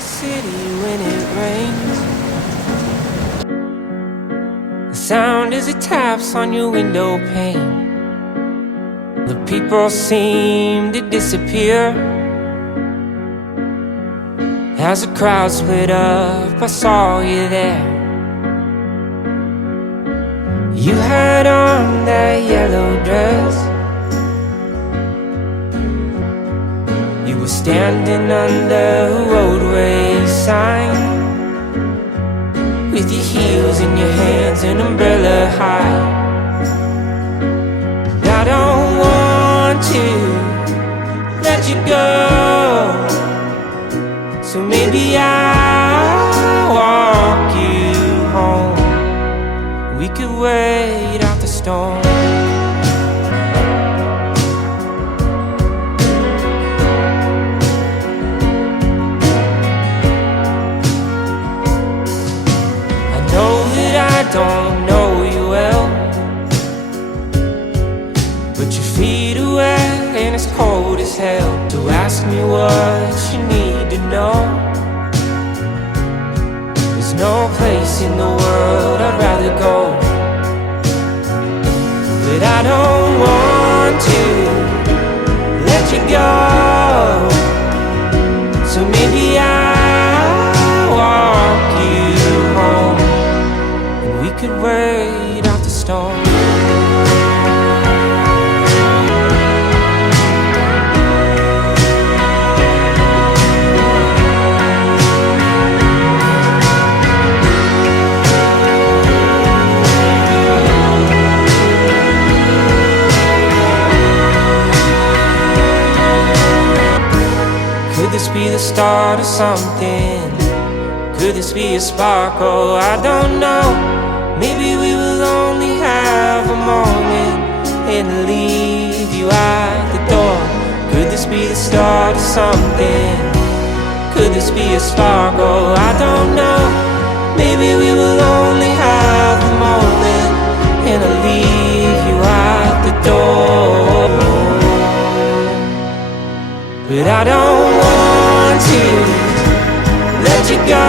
this city when it rains. The sound as it taps on your window pane. The people seem to disappear. As the crowd split up, I saw you there. You had on that yellow dress. You were standing under a roadway sign, with your heels in your hands, an umbrella high. I don't want to let you go, so maybe I'll walk you home. We could wait out the storm. I know that I don't know you well, but your feet are wet and it's cold as hell. So ask me what you need to know. There's no place in the world I'd rather go, but I don't want to let you go, so maybe I'll walk you home, and we could wait out the storm. Could this be the start of something? Could this be a sparkle? I don't know. Maybe we will only have a moment and leave you at the door. Could this be the start of something? Could this be a sparkle? I don't know. Maybe we will only have a moment and I'll leave you at the door. But I don't want to let you go,